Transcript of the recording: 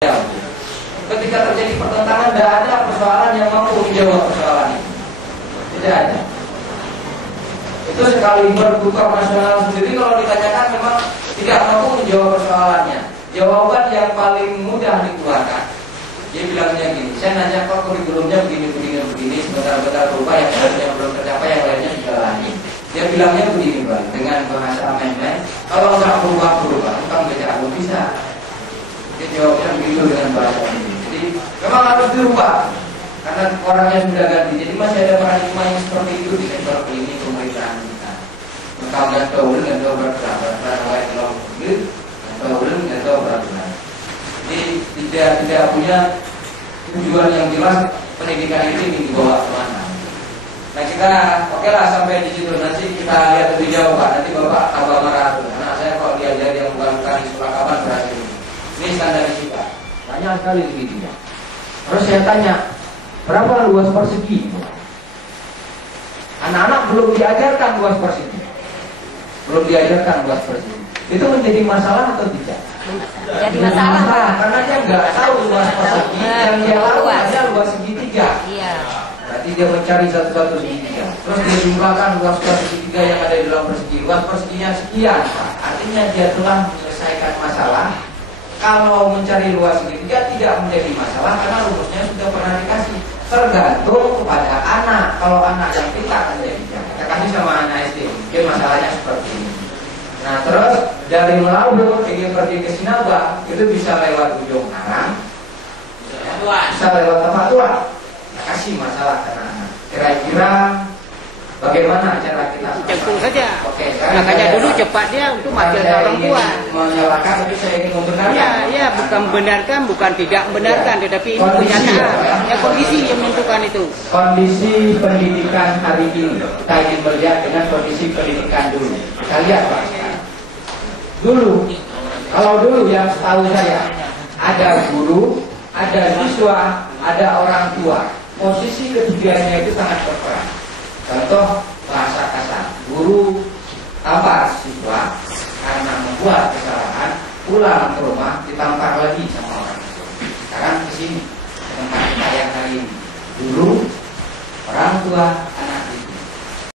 Ketika terjadi pertentangan, tidak ada persoalan yang mampu menjawab persoalan itu. Tidak ada. Itu sekali berbuka nasional sendiri kalau ditanyakan memang tidak mampu menjawab persoalannya. Jawaban yang paling mudah dikeluarkan, dia bilangnya gini, saya nanya kok kurikulumnya begini, sebentar-bentar berubah, yang lainnya belum tercapai, yang lainnya dijalani. Dia bilangnya begini, Bang, dengan bahasa amendment, kalau nggak berubah, bukan belum bisa. Dia jawabnya begitu dengan bahasa ini. Jadi memang harus dirubah karena orangnya sudah ganti. Jadi masih ada paradigma yang seperti itu di sektor klinik pemerintahan kita. Kalau nggak tahu beraturan. Jadi tidak punya tujuan yang jelas pendidikan ini ingin dibawa kemana. Nah kita oke lah sampai di situ, nanti kita lihat lebih jauh Pak. Nanti Bapak tambah marah tuh. Anak saya kalau diajar yang bukan di sekolah kapan berhasil. Ini standaristika. Banyak sekali segitinya. Terus saya tanya, berapa luas persegi? Anak-anak belum diajarkan luas persegi. Itu menjadi masalah atau tidak? Jadi masalah. Karena dia nggak tahu luas persegi. Yang dia tahu hanya luas segitiga. Iya. Berarti dia mencari satu-satu segitiga. Terus dia jumlahkan luas segitiga yang ada di dalam persegi. Luas perseginya sekian. Artinya dia telah menyelesaikan masalah. Kalau mencari luas segitiga tidak menjadi masalah karena rumusnya sudah pernah dikasih. Tergantung kepada anak. Kalau anak yang kita akan jadi kita kasih sama anak SD. Mungkin masalahnya seperti ini. Nah terus dari Melaut ingin pergi ke Sinaba itu bisa lewat Ujung Arang, bisa lewat tempat tua. Kita kasih masalah ke anak. Kira-kira bagaimana cara kita? Jemput saja. Oke, makanya dulu cepat dia untuk manggil orang tua. Menyalahkan tapi saya ingin membenarkan. Iya, bukan membenarkan, bukan tidak membenarkan, tetapi ini kenyataan. Ya kondisi yang menentukan itu. Kondisi pendidikan hari ini kita ingin melihat dengan kondisi pendidikan dulu. Kita lihat Pak. Dulu, kalau dulu yang setahu saya ada guru, ada siswa, ada orang tua. Posisi ketiganya itu sangat berperan. Contoh bahasa kasar, guru tampar siswa karena membuat kesalahan, pulang ke rumah ditampar lagi sama orang tua. Sekarang kesini tempat kita yang hari ini, dulu orang tua